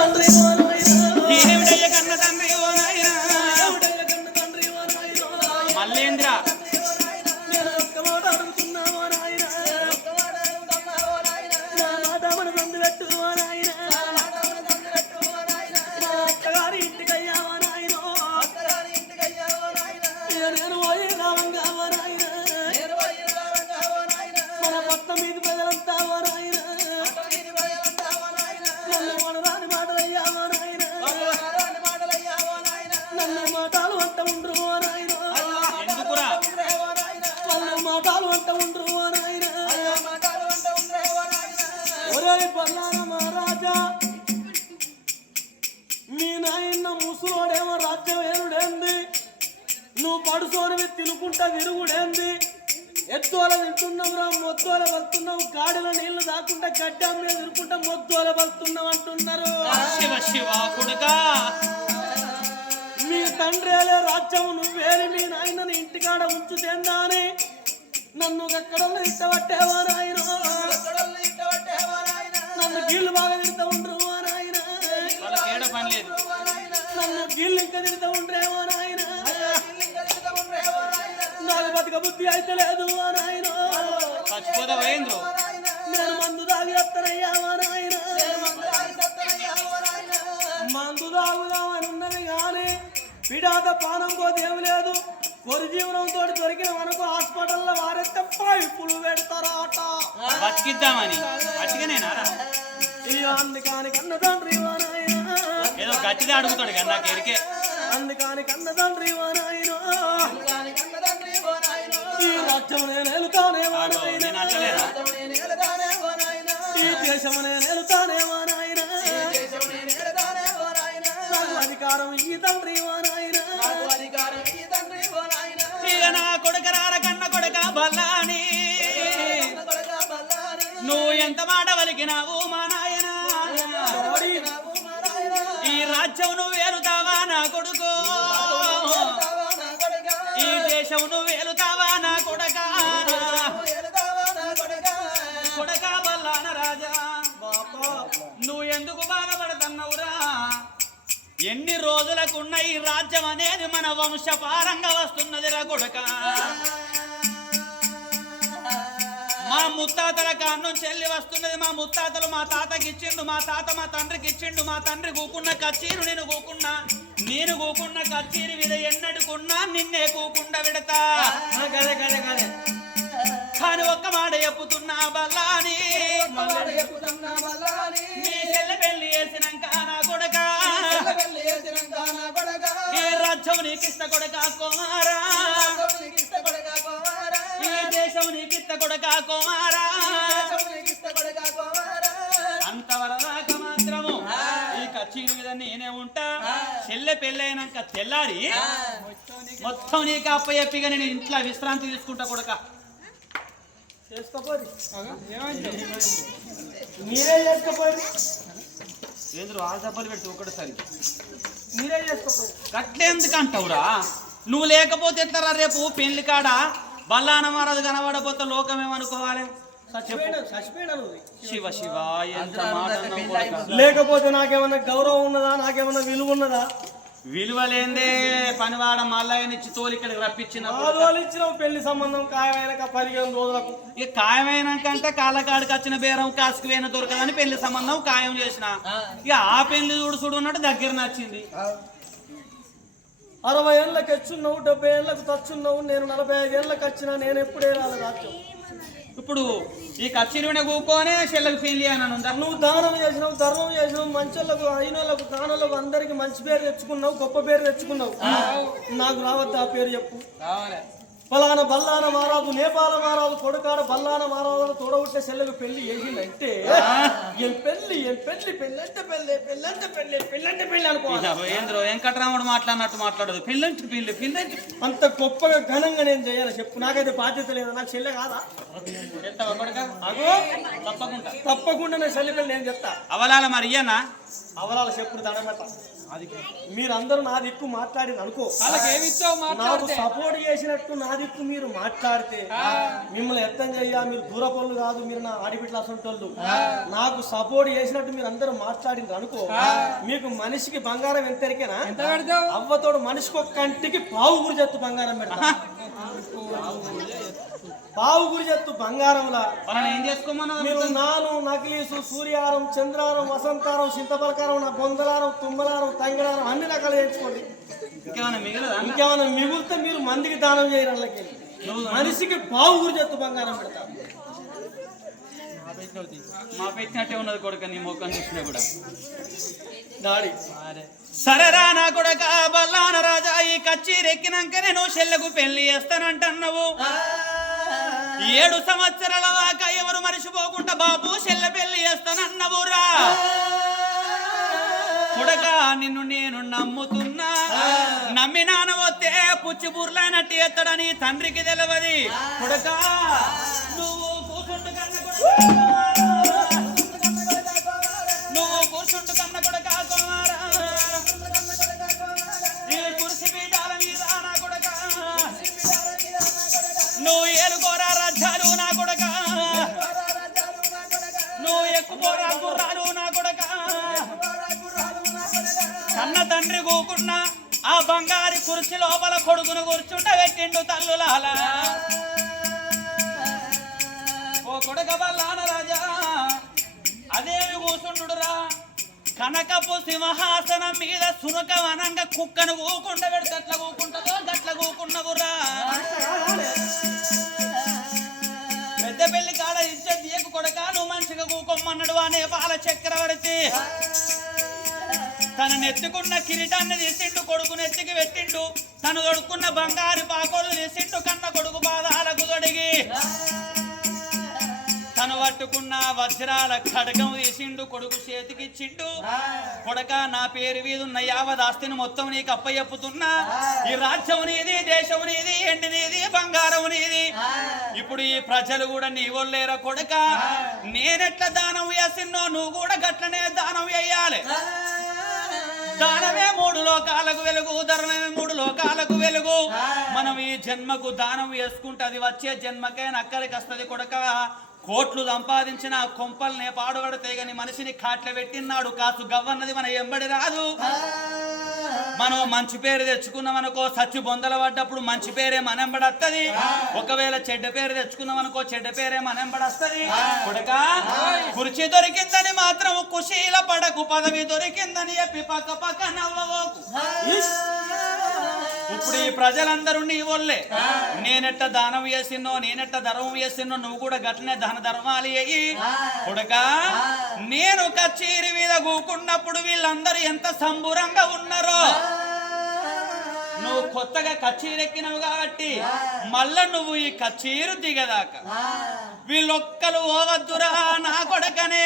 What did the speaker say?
తండ్రి దేవుడయ్య కన్న తండ్రి ఓ నాయనా మల్లేంద్ర మహారాజా మీ నాయన ముసలోడేమో రాజ్యవేరుడేంది నువ్వు పడుసోనివి తినుకుంటా విరుగుడేంది ఎత్తోల తింటున్నావురా మొత్తోల బతున్నావు గాడిలో నీళ్లు దాకుంటా గడ్డ మీద తిరుకుంటా మొత్తోల బతున్నావు అంటున్నారు శివ శివ కొడుక మీ తండ్రేలే రాజ్యం నువ్వేలి మీ నాయనని ఇంటికాడ ఉంచుతేందా అని నన్ను ఎక్కడో ఇష్టపట్టేవా నాయన నన్ను గీళ్ళు బాగా తిడతా ఉండరు నాయన పని లేదు నన్ను గీళ్ళు ఇంకా తిడతా ఉండరేమో నాయన నాకు బతుక బుద్ధి అయితే లేదు నాయన నేను మందు తాగి వస్తానయ్యా నాయన మందు తాగుదామని ఉన్నది కానీ పిడాత పానం పోతే ఏమి లేదు కొరి జీవనంతో దొరికిన మనకు హాస్పిటల్లో వారెత్తే పైపులు పెడతారట బతికిద్దామని అందుకని కన్న తండ్రి ఏదో గట్టిగా అడుగుతాడు కదా నాకు ఎరికే అందుకని కన్న తండ్రి నాయన ఈ రాజ్యం నేను వెళ్తానేమో ఈ దేశం నేను వెళ్తానేమో నాయన అధికారం ఈ తండ్రి నాయన నా కొడుక రార కన్న కొడుక బల్లాని నువ్వు ఎంత మాట వలికినావు మా నాయన ఈ రాజ్యం నువ్వు వేలుతావా నా కొడుకు ఈ దేశం నువ్వు వేలుతావా నా కొడక కొడక బల్లాన రాజా నువ్వు ఎందుకు బాధపడుతున్నావురా ఎన్ని రోజులకున్న ఈ రాజ్యం అనేది మన వంశపారంగా వస్తున్నదిరా కొడక మా ముత్తాతల కారణం చెల్లి వస్తున్నది మా ముత్తాతలు మా తాతకి ఇచ్చిండు మా తాత మా తండ్రికి ఇచ్చిండు మా తండ్రి కూకున్న కచ్చీరు నేను కూకున్న కచ్చీరి విధ ఎన్నడుకున్నా నిన్నే కూకుండా విడతా కానీ ఒక్క మాట చెప్పుతున్నా బల్లాని నీ చెల్లి పెళ్లి చేసినాక నా కొడక ఏ రాజ్యం నీకిస్త కొడక కుమారా ఈ దేశం నీకిస్త కొడక కుమారా అంతవరదాకా మాత్రము ఈ కచ్చీరి మీద నేనే ఉంటా చెల్లె పెళ్ళైనాక తెల్లారి మొత్తం నీకు అప్పచెప్పిగా నేను ఇంట్లో విశ్రాంతి తీసుకుంటా కొడక మీరే చేసుకోపోయి ఏంద్రు 6 దెబ్బలు పెట్టి ఒకటిసారి మీరే చేసుకోపోయి గట్లెందుకు అంటావురా నువ్వు లేకపోతే ఎట్లరా రేపు పెళ్లి కాడ బల్లాన మారదు కనబడపోతే లోకమేమనుకోవాలి శివ శివ ఎంత మాట లేకపోతే నాకేమన్నా గౌరవం ఉన్నదా నాకేమన్నా విలువ ఉన్నదా విలువలేందే పనివాడ మల్లయ్యనిచ్చి తోలి ఇక్కడికి రప్పించిన పెళ్లి సంబంధం ఖాయమైనాక 15 రోజులకు ఇక ఖాయమైనాకంటే కాళ్ళకాడికి వచ్చిన బేరం కాసుకు వేన దొరకదని పెళ్లి సంబంధం ఖాయం చేసిన ఇక ఆ పెళ్లి చూడు ఉన్నట్టు దగ్గర నచ్చింది 60 ఏళ్ళకి వచ్చున్నావు 70 ఏళ్ళకు తచ్చున్నావు నేను 45 ఏళ్ళకి వచ్చినా నేను ఎప్పుడే రాలేదు రాజ్యం ఇప్పుడు ఈ కచ్చిరిని కూకోనే చెల్లెకు పెళ్లి అని ఉందా నువ్వు దానం చేసినావు ధర్మం చేసినావు మంచోళ్ళకు అయినోళ్ళకు దానోళ్ళకు అందరికి మంచి పేరు తెచ్చుకున్నావు గొప్ప పేరు తెచ్చుకున్నావు నాకు రావద్దు ఆ పేరు చెప్పు పలానా బల్లాన మారాదు నేపాల మారాదు కొడుకాడ బల్లాన మారాదు తోడవుట్టే చెల్లెకు పెళ్లి చేసిందంటే ఏం పెళ్లి పెళ్ళంటే పెళ్ళి అనుకోవాలి వెంకటరాముడు మాట్లాడినట్టు మాట్లాడదు పెళ్ళంటే అంత గొప్పగా ఘనంగా నేను చేయాలి చెప్పు నాకైతే బాధ్యత లేదు నాకు చెల్లె కాదా తప్పకుండా నేను చెల్లి పెళ్ళి నేను చెప్తా అవలాల మరి ఇయ్యనా అవలాల చెప్పుడు దండమెట్ట మీరందరూ నా దిక్కు మాట్లాడి అనుకో నాకు సపోర్ట్ చేసినట్టు నా దిక్కు మీరు మాట్లాడితే మిమ్మల్ని ఎత్తం చెయ్య మీరు దూరపొల్లు కాదు మీరు నా ఆడిబిడ్ల అసంటోళ్ళు నాకు సపోర్ట్ చేసినట్టు మీరు అందరూ మాట్లాడింది అనుకో మీకు మనిషికి బంగారం ఎంతరికేనా అవ్వతోడు మనిషికి ఒక కంటికి పావు గురిజెత్తు బంగారం పెడతా పావు గురిజెత్తు బంగారంలా ఏం చేసుకోమన్నా మీరు నాను నకిలీసు సూర్యారం చంద్రారం వసంతారం చింతపలకారం నా బొందలారం తుమ్మలారం తంగడారం అన్ని రకాలు చేయించుకోండి ఇంకేమైనా మిగిలితే మీరు మందికి దానం చేయరు వాళ్ళకి మనిషికి పావు గురిజెత్తు బంగారం పెడతారు మా పెట్టినట్టే ఉన్నది కొడుక నీ మొక్కను చూసినా కూడా డాడీ సరేరా నా కొడుక బల్లాన రాజా ఈ కచ్చీరెక్కినాక నేను చెల్లకు పెళ్లి చేస్తానంటున్నావు 7 సంవత్సరాల దాకా ఎవరు మరిచిపోకుండా బాబు చెల్ల పెళ్లి చేస్తానన్నవురా కొడుక నిన్ను నేను నమ్ముతున్నా నమ్మినాన వస్తే పుచ్చి బుర్లైనట్టు ఎత్తడని తండ్రికి తెలవది కొడుక నువ్వు కూర్చుంటు కన్న నువ్వు కూర్చుంటు కన్న కొడుక కుమారా ఈ కుర్చీ పీఠాల మీద నా కొడుక నువ్వు ఏలుకోరా రాజ్యాలు నా కొడుక నువ్వు ఎక్కుపోరా గుర్రాలు నా కొడుక కన్న తండ్రి కూకున్నా ఆ బంగారి కుర్చీ లోపల కొడుకును కూర్చుంట పెట్టిండు తల్లులాల ఓ కొడుక బల్లాన రాజా అదేమి కూర్చుండురా కనకపు సింహాసనం మీద సునక వనంగా కుక్కను కూకుండా పెడితే అట్లా కూకుంటుందో గట్ల కూకున్నవురా పెద్ద పెళ్లి కాడ ఇచ్చే దీకు కొడక నువ్వు మంచిగా కూకొమ్మన్నాడు అనే బాల చక్రవర్తి తన నెత్తుకున్న కిరీటాన్ని తీసిండు కొడుకు నెత్తికి పెట్టిండు తను తొడుక్కున్న బంగారు పాకోలు తీసిండు కన్న కొడుకు పాదాలకు తొడిగి తను పట్టుకున్న వజ్రాల ఖడ్గం తీసిండు కొడుకు చేతికిచ్చిండు కొడక నా పేరు మీద ఉన్న యావదాస్తిని మొత్తం నీకు అప్పచెప్పుతున్నా ఈ రాజ్యం నీది దేశం నీది ఎండి నీది బంగారం నీది ఇప్పుడు ఈ ప్రజలు కూడా నీ వల్లేరా కొడక నేనెట్లా దానం వేసిన్నో నువ్వు కూడా గట్లనే దానం వేయాలి దానమే 3 లోకాలకు వెలుగు ధర్మమే 3 లోకాలకు వెలుగు మనం ఈ జన్మకు దానం వేసుకుంటే అది వచ్చే జన్మకే నక్కడికి వస్తుంది కొడక కోట్లు సంపాదించిన కొంపల్నే పాడుపడితే గాని మనిషిని కాట్ల పెట్టినాడు కాసు గవ్వన్నది మన ఎంబడి రాదు మనం మంచి పేరు తెచ్చుకున్నామనుకో సచ్చి బొందల పడ్డప్పుడు మంచి పేరే మనెంబడత్తది ఒకవేళ చెడ్డ పేరు తెచ్చుకున్నామనుకో చెడ్డ పేరే మనెంబడస్తది కొడక కుర్చీ దొరికిందని మాత్రం కుశీల పడకు పదవి దొరికిందని చెప్పి పక్క పక్క నవ్వవోకు ఇప్పుడు ఈ ప్రజలందరూ నీ వల్లే నేనెట్ట దానం చేసినో నేనెట్ట ధర్మం చేసినో నువ్వు కూడా గట్లనే దాన ధర్మాలు అయ్యి కొడక నేను కచేరి మీద కూకున్నప్పుడు వీళ్ళందరూ ఎంత సంబురంగా ఉన్నారో నువ్వు కొత్తగా కచేరెక్కినవు కాబట్టి మళ్ళా నువ్వు ఈ కచేరు దిగదాకా వీళ్ళొక్కలు ఓవద్దురా నా కొడకనే